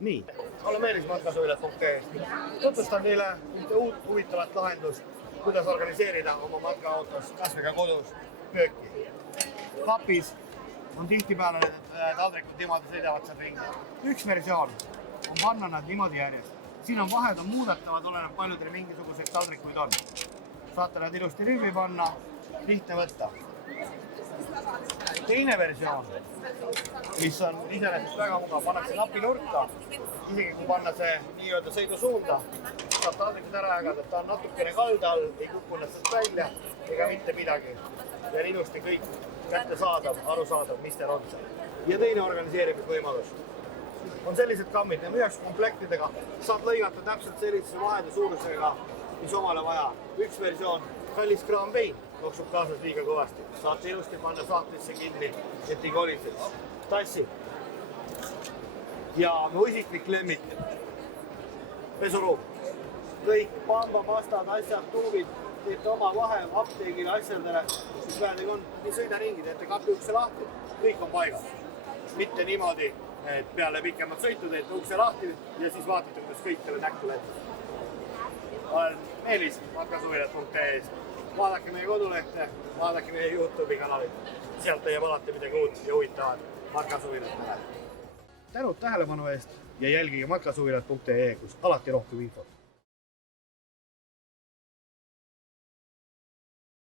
Nii, olen Meelis matkasuvilad.ee. Tutvustan teile ühte uut huvitavat lahendust, kuidas organiseerida oma matkaautos, kas või ka kodus pööki. Kapis on tihtipeale taldrikud niimoodi sõidavad seal ringi. Üks versioon on panna nad niimoodi järjest. Siin on vahed on muudetavad, oleneb palju teil mingisuguseid taldrikuid on. Saate nad ilusti rühmi panna, lihtne võtta. Teine versioon, mis on iseenesest väga mugav, pannakse napinurka, isegi kui panna see nii-öelda sõidusuunda, saab taldrikud ära jagada, ta on natukene kalda all, ei kuku nästast välja ega mitte midagi. Ja ilusti kõik kättesaadav, arusaadav, mis teil on seal. Ja teine organiseerimisvõimalus on sellised kammid, need üheks komplektidega saad lõigata täpselt sellise vahede suurusega, mis omale vaja. Üks versioon, kallis kraamvein, loksub kaasas liiga kõvasti. Saate ilusti panna saatlisse kinni, et ei koliseks. Tassi. Ja mu isiklik lemmik. Pesuruum. Kõik pamba, pastad, asjad, tuubid, teete oma vahe apteegile asjadele, mis väedega on. Nii sõida ringi, teete kapi ukse lahti, kõik on paigas. Mitte niimoodi, et peale pikemat sõitu teete ukse lahti ja siis vaatate, kuidas kõik teile näkku läbi. Olen Meelis matkasuvilad.ee. Vaadake meie kodulehte, vaadake meie YouTube'i kanalit. Sealt leiab alati midagi uut ja huvitavat matkasuvilatele. Tänud tähelepanu eest ja jälgige matkasuvilad.ee, kus alati rohkem infot.